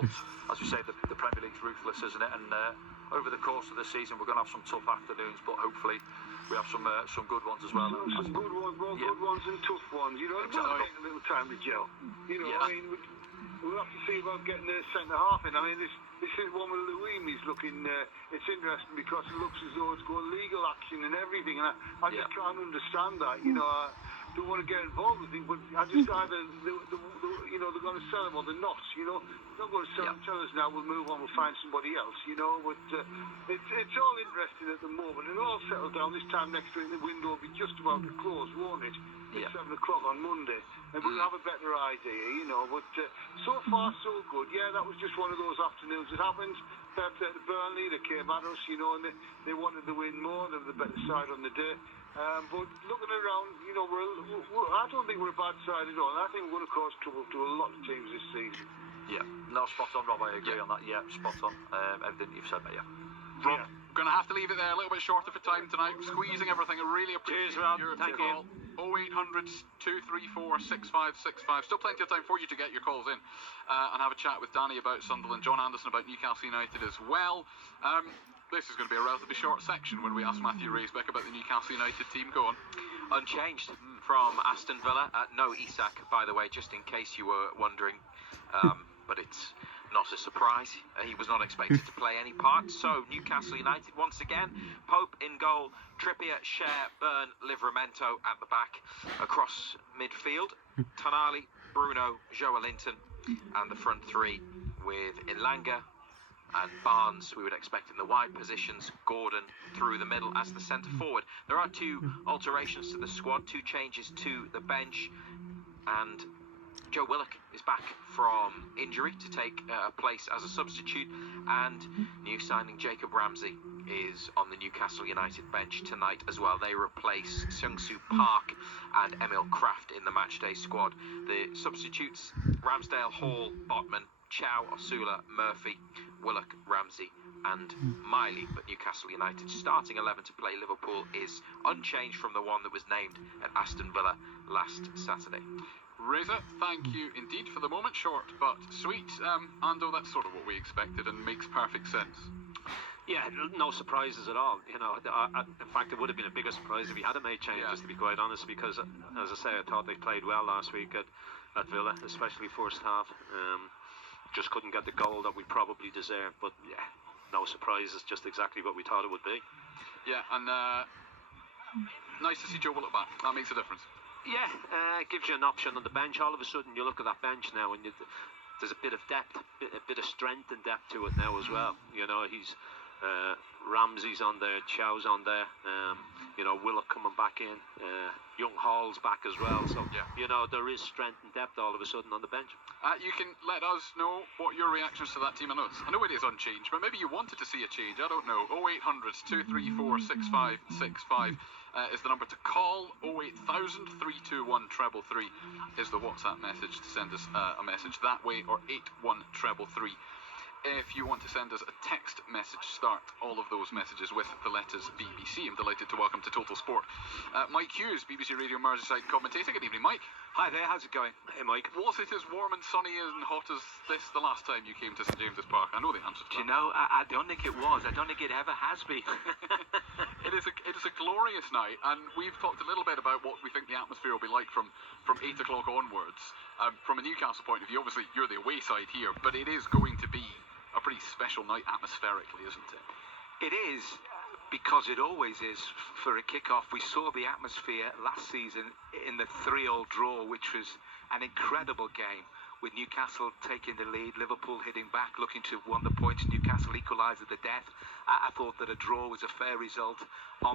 But as we say, the Premier League's ruthless, isn't it? And over the course of the season, we're going to have some tough afternoons, but hopefully we have some good ones as well. Some good ones, good ones and tough ones. You know, it's going to take a little time to gel. You know, I mean, we'll have to see about getting the centre half in. I mean, this is one with Luimi's looking. It's interesting because it looks as though it's going legal action and everything, and I just can't understand that. You know, I don't want to get involved with it, but I just either you know, they're going to sell him or they're not. You know, they're not going to sell him. Tell us now, we'll move on, we'll find somebody else. You know, but it's all interesting at the moment. It'll all settle down this time next week. The window will be just about to close, won't it? At 7 o'clock on Monday, and we'll have a better idea, you know. But so far, so good. Yeah, that was just one of those afternoons. It happened. Fair play to Burnley, they came at us, you know, and they wanted to win more. They were the better side on the day. But looking around, you know, I don't think we're a bad side at all. And I think we're going to cause trouble to a lot of teams this season. Yeah, no, spot on, Rob. I agree on that. Yeah, spot on. Everything you've said, mate. Yeah. Rob, going to have to leave it there. A little bit shorter for time tonight. Squeezing everything. I really appreciate your call. 0800 234 6565. Still plenty of time for you to get your calls in and have a chat with Danny about Sunderland, John Anderson about Newcastle United as well. This is going to be a relatively short section when we ask Matthew Raisbeck about the Newcastle United team. Go on. Unchanged from Aston Villa. No Isak, by the way, just in case you were wondering. But it's not a surprise. He was not expected to play any part. So Newcastle United once again. Pope in goal. Trippier, Cher, Byrne, Livramento at the back. Across midfield, Tonali, Bruno, Joelinton, and the front three with Ilanga and Barnes, we would expect in the wide positions. Gordon through the middle as the centre forward. There are 2 alterations to the squad, 2 changes to the bench, and Joe Willock is back from injury to take a place as a substitute, and new signing Jacob Ramsey is on the Newcastle United bench tonight as well. They replace Seung-Soo Park and Emil Kraft in the matchday squad. The substitutes: Ramsdale, Hall, Botman, Chow, Osula, Murphy, Willock, Ramsey and Miley. But Newcastle United starting 11 to play Liverpool is unchanged from the one that was named at Aston Villa last Saturday. Reza, thank you indeed for the moment. Short but sweet. Ando, that's sort of what we expected and makes perfect sense. Yeah, no surprises at all. You know, in fact, it would have been a bigger surprise if he hadn't made changes, to be quite honest, because, as I say, I thought they played well last week at Villa, especially first half. Just couldn't get the goal that we probably deserved, but yeah, no surprises, just exactly what we thought it would be. Yeah, and nice to see Joe Willock back. That makes a difference. Yeah, it gives you an option on the bench. All of a sudden, you look at that bench now, and there's a bit of depth, a bit of strength and depth to it now as well. You know, he's Ramsey's on there, Chow's on there. You know, Willock coming back in. Young Hall's back as well. So you know, there is strength and depth all of a sudden on the bench. You can let us know what your reactions to that team are. I know it is unchanged, but maybe you wanted to see a change. I don't know. 0800 234 6565 is the number to call. 08000 321 333 is the WhatsApp message to send us a message that way, or 81333. If you want to send us a text message, start all of those messages with the letters BBC. I'm delighted to welcome to Total Sport Mike Hughes, BBC Radio Merseyside commentator. Good evening, Mike. Hi there, how's it going? Hey, Mike. Was it as warm and sunny and hot as this the last time you came to St James's Park? I know the answer to that. Do you know, I don't think it was. I don't think it ever has been. It is a glorious night, and we've talked a little bit about what we think the atmosphere will be like from 8 o'clock onwards. From a Newcastle point of view, obviously you're the away side here, but it is going to be a pretty special night atmospherically, isn't it? It is, because it always is for a kick-off. We saw the atmosphere last season in the 3-3 draw, which was an incredible game, with Newcastle taking the lead, Liverpool hitting back, looking to have won the points, Newcastle equalised at the death. I thought that a draw was a fair result on